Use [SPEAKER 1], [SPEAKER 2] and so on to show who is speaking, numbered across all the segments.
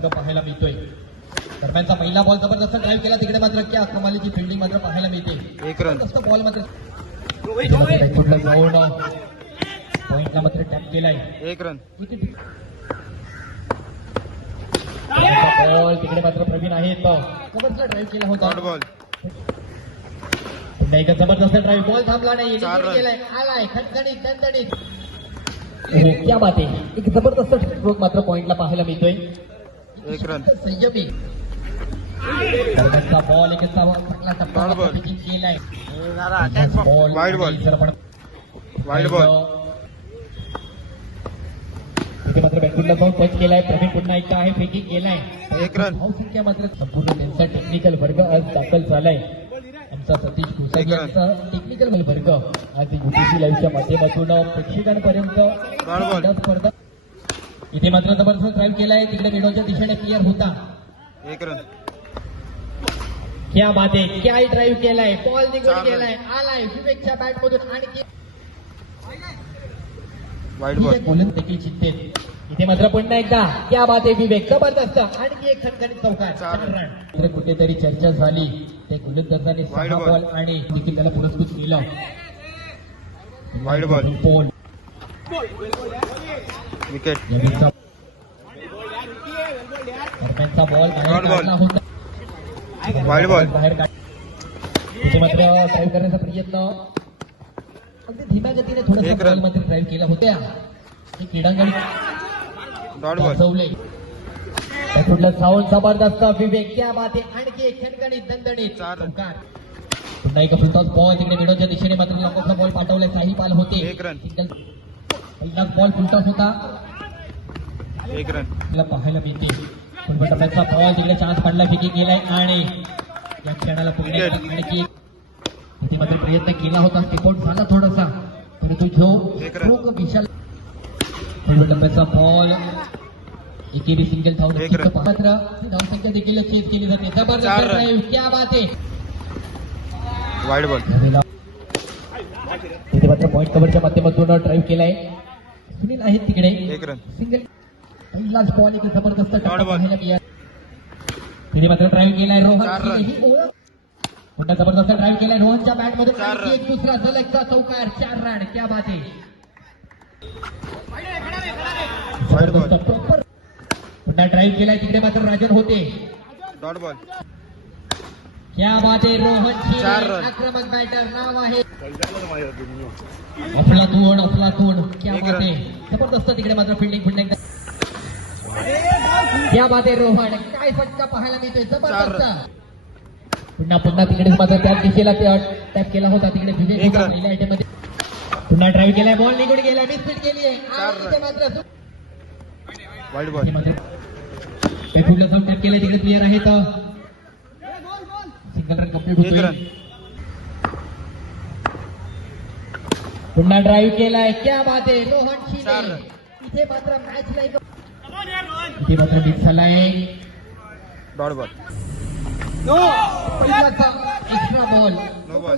[SPEAKER 1] वर्ग पाहायला मिळतोय. दरम्यानचा पहिला बॉल जबरदस्त ड्राईव्ह केला. तिकडे मात्र क्या कमालीची फिल्डिंग मात्र पाहायला मिळते.
[SPEAKER 2] एक रन
[SPEAKER 1] जबरदस्त बॉल मात्र. जाऊन पॉइंटला मात्र टॅप केलाय.
[SPEAKER 2] एक रन
[SPEAKER 1] बॉल तिकडे मात्र प्रवीण आहेत जबरदस्त ड्राईव्ह केला होता.
[SPEAKER 2] बॉल
[SPEAKER 1] पुन्हा एकदा जबरदस्त ड्राईव्ह बॉल थांबला नाही. गेलाय आलाय. खणखणीत दणदणीत क्या बात आहे एक जबरदस्त स्ट्रोक मात्र पॉइंटला पाहायला मिळतोय.
[SPEAKER 2] एक रन
[SPEAKER 1] संयमी बॉल एक चांगला केलाय बॉल
[SPEAKER 2] बॉल
[SPEAKER 1] तिथे मात्र बॅटबॉलला जाऊन टच केलाय. प्रवीण पुन्हा एकदा आहे फ्रिकिंग केलाय
[SPEAKER 2] एक रन.
[SPEAKER 1] धावसंख्या मात्र संपूर्ण त्यांचा टेक्निकल वर्ग आज दाखल झालाय. आमचा सतीश. यांचा टेक्निकल वर्ग आज युटीसी लाईव्हच्या माध्यमातून प्रेक्षकांपर्यंत. स्पर्धा इथे मात्र जबरदस्त ड्राईव्ह केलाय. तिकडे मेडोच्या दिशेने क्लिअर होता.
[SPEAKER 2] एक रन
[SPEAKER 1] क्या बात आहे. क्या ड्राईव्ह केलाय. बॉल निघून. गेलाय. आलाय. विवेकच्या बॅट मधून आणखी
[SPEAKER 2] बॉल
[SPEAKER 1] देखील जिंकते इथे मात्र पुन्हा एकदा. क्या बात आहे विवेक. जबरदस्त. आणखी एक खणखणीत चौकार कुठेतरी चर्चा झाली. ते गोलंदाजाने सहा. बॉल आणि देखील त्याला पुरस्कृत केलं.
[SPEAKER 2] Wide ball.
[SPEAKER 1] बॉल
[SPEAKER 2] विकेट
[SPEAKER 1] दरम्यानचा बॉल मात्र ड्राईव्ह करण्याचा प्रयत्न. अगदी धीम्या गतीने. बॉलमध्ये ड्राईव्ह केला होत्या. हे क्रीडांगण कुठलं साऊंड जबरदस्त विवेक. क्या बात आहे आणखी एक खणखणीत दणदणीत. चौकार. पुन्हा एक फुलटॉस बॉल तिकडे मिडोच्या दिशेने मात्र लॉकॉफचा बॉल पाठवलाय साही पाल होते.
[SPEAKER 2] एक रन.
[SPEAKER 1] पहिलाच बॉल फुलटॉस होता.
[SPEAKER 2] एक रन
[SPEAKER 1] पाहायला मिळते. पण टप्प्याचा बॉल तिकडे चान्स काढला फिकी गेलाय आणि या क्षणाला
[SPEAKER 2] Wicket.
[SPEAKER 1] आणखी मात्र प्रयत्न केला होता. टिकआउट झाला थोडासा परंतु जो विशाल टप्प्याचा बॉल एकेरी सिंगल
[SPEAKER 2] रन.
[SPEAKER 1] मात्र धावसंख्या देखील चेस केली जाते. जबरदस्त क्या बात आहे.
[SPEAKER 2] Wide ball.
[SPEAKER 1] इथे मात्र पॉईंट कव्हरच्या माध्यमातून ड्राईव्ह केलाय. सुनील आहेत तिकडे.
[SPEAKER 2] एक रन
[SPEAKER 1] सिंगल पहिलाच बॉल जबरदस्त. पाहायला मिळाला. मात्र ड्राईव्ह केलाय रोहन. ही पुन्हा जबरदस्त ड्राईव्ह केलाय रोहनच्या बॅट
[SPEAKER 2] run.
[SPEAKER 1] एक दुसरा जलगचा चौकार. चार रन क्या बात आहे. पुन्हा ड्राईव्ह केलाय. तिकडे मात्र राजन होते.
[SPEAKER 2] डॉट बॉल
[SPEAKER 1] क्या बात आहे रोहन. आक्रमक बॅटर नाव आहे. अफलातून अफलातून क्या
[SPEAKER 2] एक
[SPEAKER 1] बात
[SPEAKER 2] run.
[SPEAKER 1] आहे. जबरदस्त तिकडे मात्र फिल्डिंग बात आहे रोहन काय फटका पाहायला मिळतोय? जबरदस्त. पुन्हा पुन्हा तिकडे मात्र त्याच दिशेला टॅप केला होता तिकडे
[SPEAKER 2] run.
[SPEAKER 1] पहिल्या आयटममध्ये. पुन्हा ड्राईव्ह केलाय बॉल निघून गेलाय मिसफिट केली आहे मात्र
[SPEAKER 2] बॉल
[SPEAKER 1] ते पुढलं जाऊन टॅप केलंय तिकडे क्लिअर आहे तर. सिंगल रन
[SPEAKER 2] रन
[SPEAKER 1] पुन्हा ड्राईव्ह केलाय. क्या बात आहे. रोहन शिंदे. इथे मात्र मॅच नाही. इथे मात्र मिस झालाय.
[SPEAKER 2] डॉट बॉल
[SPEAKER 1] पहिलाचा एक्स्ट्रा बॉल
[SPEAKER 2] नो बॉल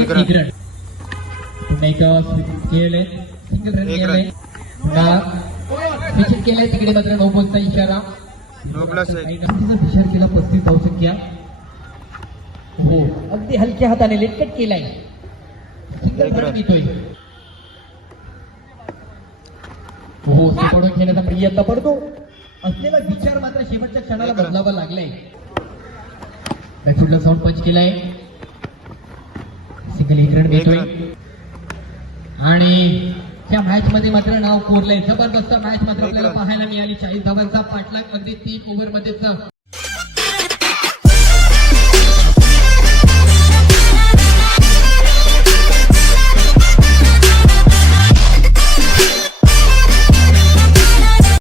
[SPEAKER 2] एक रन.
[SPEAKER 1] पुन्हा एक केलंय सिंगल रन
[SPEAKER 2] एक
[SPEAKER 1] केलंय तिकडे मात्र नऊ बॉलचा इशारा. इशारा केला पस्तीस धावसंख्या. हो. अगदी हलक्या हाताने लेटकट केलाय. Single run. घेतोय हो पडून घेण्याचा प्रयत्न पडतो. असलेला विचार मात्र शेवटच्या क्षणाला. बदलावा लागलाय. बॅटफुटला साऊंड पंच केलाय. सिंगल एक रन घेतोय आणि त्या मॅच मध्ये मात्र नाव कोरलंय. जबरदस्त मॅच मात्र आपल्याला. पाहायला मिळाली. चाळीस धावांचा पाठलाग अगदी तीन ओव्हर मध्येच.